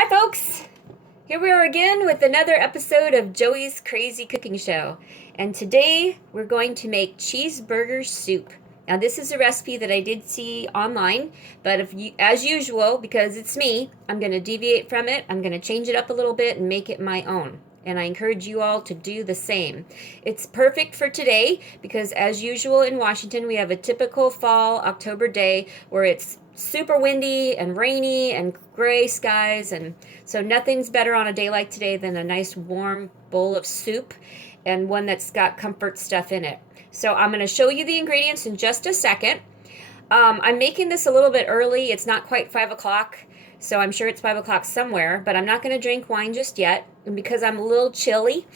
Hi, folks. Here we are again with another episode of Joey's Crazy Cooking Show. And today we're going to make cheeseburger soup. Now, this is a recipe that I did see online, but as usual, because it's me, I'm going to deviate from it. I'm going to change it up a little bit and make it my own. And I encourage you all to do the same. It's perfect for today because, as usual in Washington, we have a typical fall October day where it's super windy and rainy and gray skies, and so nothing's better on a day like today than a nice warm bowl of soup and one that's got comfort stuff in it. So I'm going to show you the ingredients in just a second. I'm making this a little bit early. It's not quite 5 o'clock, so I'm sure it's 5 o'clock somewhere, but I'm not going to drink wine just yet. And because I'm a little chilly,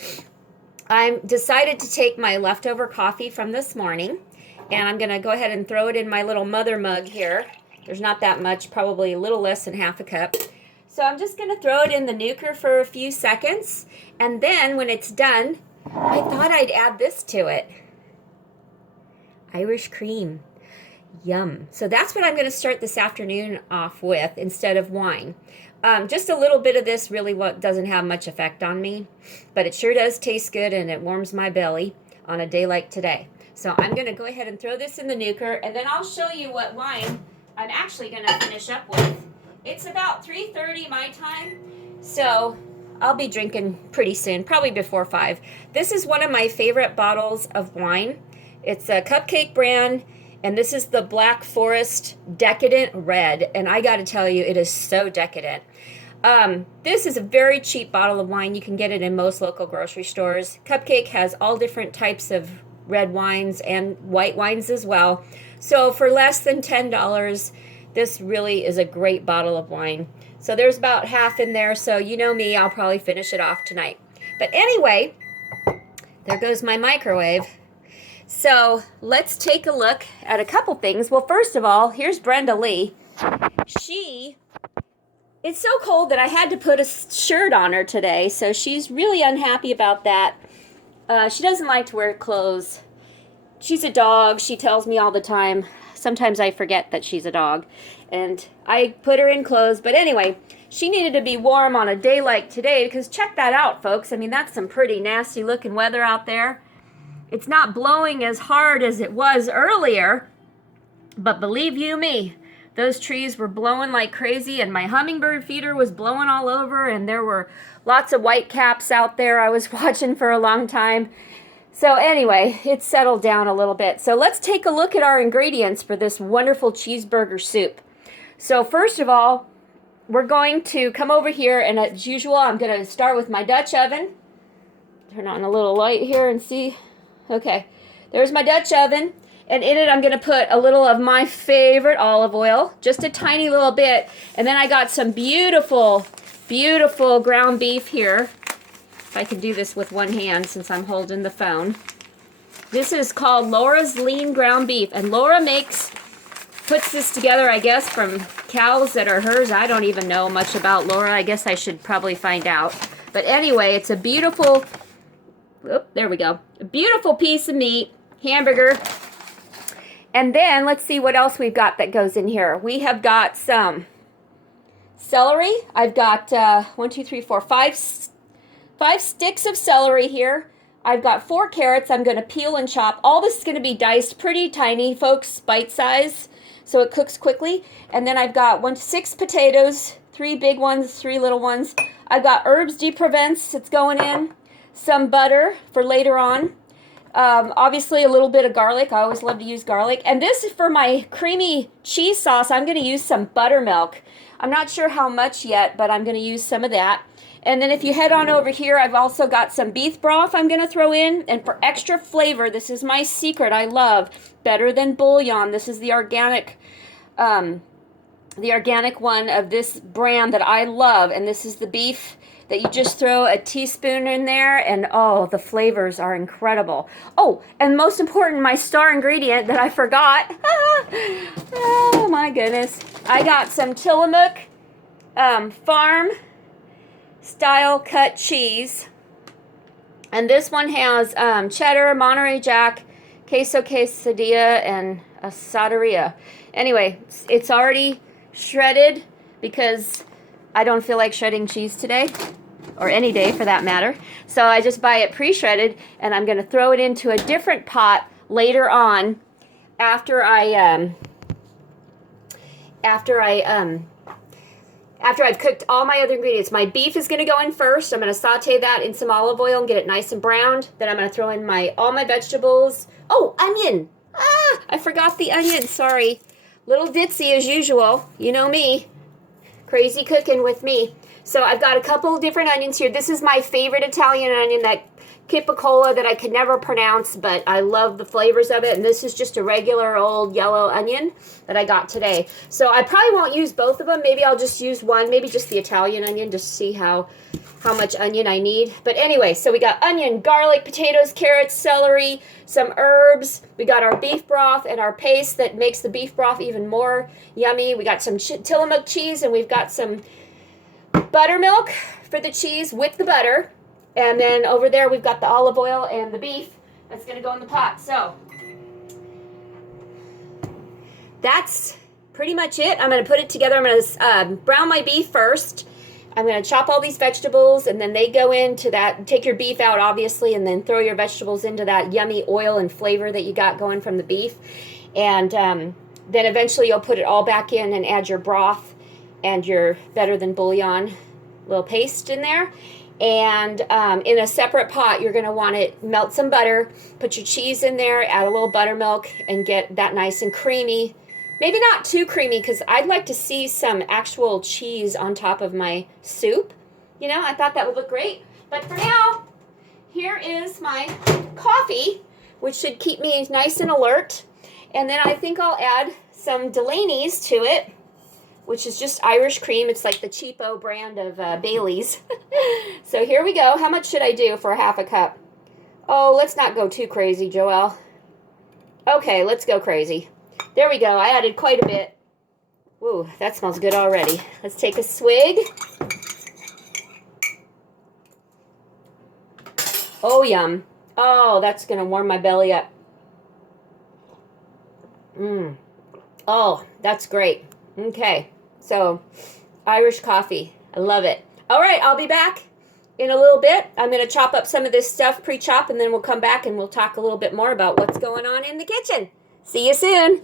I decided to take my leftover coffee from this morning, and I'm going to go ahead and throw it in my little mother mug here. There's not that much, probably a little less than half a cup. So I'm just going to throw it in the nuker for a few seconds, and then when it's done, I thought I'd add this to it. Irish cream. Yum. So that's what I'm going to start this afternoon off with instead of wine. Just a little bit of this really doesn't have much effect on me, but it sure does taste good and it warms my belly on a day like today. So I'm going to go ahead and throw this in the nuker, and then I'll show you what wine I'm actually going to finish up with. It's about 3:30 my time, so I'll be drinking pretty soon, probably before 5. This is one of my favorite bottles of wine. It's a Cupcake brand, and this is the Black Forest Decadent Red, and I got to tell you, it is so decadent. This is a very cheap bottle of wine. You can get it in most local grocery stores. Cupcake has all different types of red wines and white wines as well. So for less than $10, this really is a great bottle of wine. So there's about half in there, so you know me, I'll probably finish it off tonight. But anyway, there goes my microwave. So let's take a look at a couple things. Well, first of all, here's Brenda Lee. It's so cold that I had to put a shirt on her today, so she's really unhappy about that. She doesn't like to wear clothes. She's a dog. She tells me all the time. Sometimes I forget that she's a dog, and I put her in clothes. But anyway, she needed to be warm on a day like today, because check that out, folks. I mean, that's some pretty nasty looking weather out there. It's not blowing as hard as it was earlier, but believe you me, those trees were blowing like crazy, and my hummingbird feeder was blowing all over, and there were lots of white caps out there I was watching for a long time. So anyway, it's settled down a little bit. So let's take a look at our ingredients for this wonderful cheeseburger soup. So first of all, we're going to come over here, and as usual, I'm going to start with my Dutch oven. Turn on a little light here and see. Okay, there's my Dutch oven, and in it I'm going to put a little of my favorite olive oil, just a tiny little bit, and then I got some beautiful, beautiful ground beef here. If I can do this with one hand since I'm holding the phone. This is called Laura's Lean Ground Beef, and Laura puts this together, I guess, from cows that are hers. I don't even know much about Laura. I guess I should probably find out. But anyway, it's a beautiful, there we go, a beautiful piece of meat, hamburger. And then let's see what else we've got that goes in here. We have got some celery. I've got 5 sticks of celery here. I've got 4 carrots I'm going to peel and chop. All this is going to be diced pretty tiny, folks, bite size, so it cooks quickly. And then I've got 6 potatoes, 3 big ones, 3 little ones. I've got herbes de Provence that's going in, some butter for later on. Obviously a little bit of garlic. I always love to use garlic. And this is for my creamy cheese sauce. I'm going to use some buttermilk. I'm not sure how much yet, but I'm going to use some of that. And then if you head on over here, I've also got some beef broth I'm going to throw in. And for extra flavor, this is my secret I love, better than bouillon. This is the organic one of this brand that I love. And this is the beef that you just throw a teaspoon in there, and oh, the flavors are incredible. Oh, and most important, my star ingredient that I forgot. Oh my goodness. I got some Tillamook farm style cut cheese, and this one has cheddar, Monterey Jack, queso quesadilla, and asaderia. Anyway, it's already shredded because I don't feel like shredding cheese today, or any day for that matter. So I just buy it pre-shredded, and I'm going to throw it into a different pot later on after I've cooked all my other ingredients. My beef is going to go in first. I'm going to saute that in some olive oil and get it nice and browned. Then I'm going to throw in all my vegetables. Oh, onion. I forgot the onion. Sorry. Little ditzy as usual. You know me. Crazy cooking with me. So I've got a couple different onions here. This is my favorite Italian onion, that capicola that I could never pronounce, but I love the flavors of it. And this is just a regular old yellow onion that I got today. So I probably won't use both of them. Maybe I'll just use one, maybe just the Italian onion, just to see how much onion I need. But anyway, so we got onion, garlic, potatoes, carrots, celery, some herbs. We got our beef broth and our paste that makes the beef broth even more yummy. We got some Tillamook cheese, and we've got some buttermilk for the cheese with the butter. And then over there we've got the olive oil and the beef that's going to go in the pot. So that's pretty much it. I'm going to put it together. I'm going to brown my beef first. I'm going to chop all these vegetables, and then they go into that. Take your beef out, obviously, and then throw your vegetables into that yummy oil and flavor that you got going from the beef. And then eventually you'll put it all back in and add your broth and your better than bouillon little paste in there. And in a separate pot, you're going to want to melt some butter, put your cheese in there, add a little buttermilk, and get that nice and creamy. Maybe not too creamy, because I'd like to see some actual cheese on top of my soup. You know, I thought that would look great. But for now, here is my coffee, which should keep me nice and alert. And then I think I'll add some Delaney's to it, which is just Irish cream. It's like the cheapo brand of Bailey's. So here we go. How much should I do for half a cup? Oh, let's not go too crazy, Joelle. Okay, let's go crazy. There we go. I added quite a bit. Ooh, that smells good already. Let's take a swig. Oh, yum. Oh, that's going to warm my belly up. Oh, that's great. Okay, so Irish coffee. I love it. All right, I'll be back in a little bit. I'm going to chop up some of this stuff, pre-chop, and then we'll come back and we'll talk a little bit more about what's going on in the kitchen. See you soon.